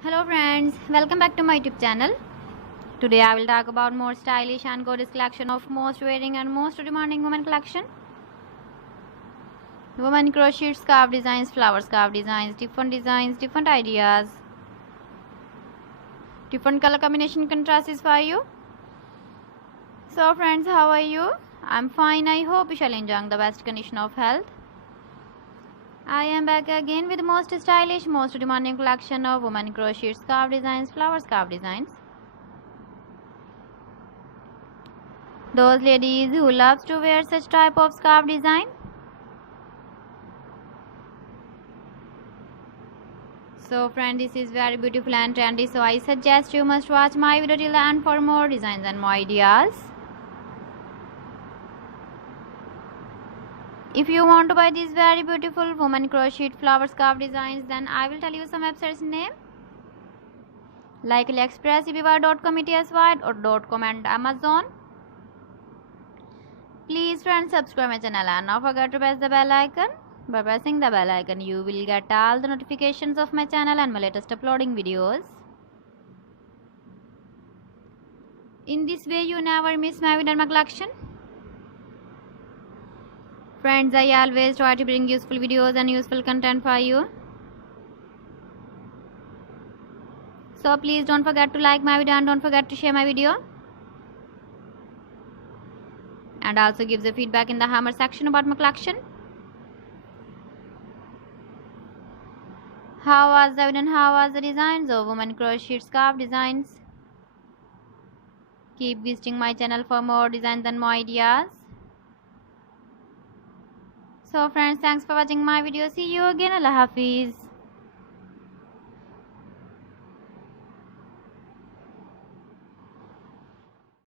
Hello friends, welcome back to my YouTube channel. Today I will talk about more stylish and gorgeous collection of most wearing and most demanding women collection. Women crochet scarf designs, flower scarf designs, different ideas, different color combination contrasts for you. So friends, how are you? I'm fine. I hope you shall enjoy the best condition of health. I am back again with the most stylish, most demanding collection of women crochet scarf designs, flower scarf designs. Those ladies who loves to wear such type of scarf design. So friend, this is very beautiful and trendy, so I suggest you must watch my video till the end for more designs and more ideas. If you want to buy these very beautiful woman crochet flower scarf designs, then I will tell you some websites name like AliExpress, eBay.com, ETSY or .com and Amazon. Please friends, subscribe my channel and not forget to press the bell icon. By pressing the bell icon, you will get all the notifications of my channel and my latest uploading videos. In this way, you never miss my video and my collection. Friends, I always try to bring useful videos and useful content for you. So please don't forget to like my video and don't forget to share my video. And also give the feedback in the hammer section about my collection. How was the video and how was the designs of women crochet scarf designs? Keep visiting my channel for more designs and more ideas. So friends, thanks for watching my video. See you again. Allah Hafiz.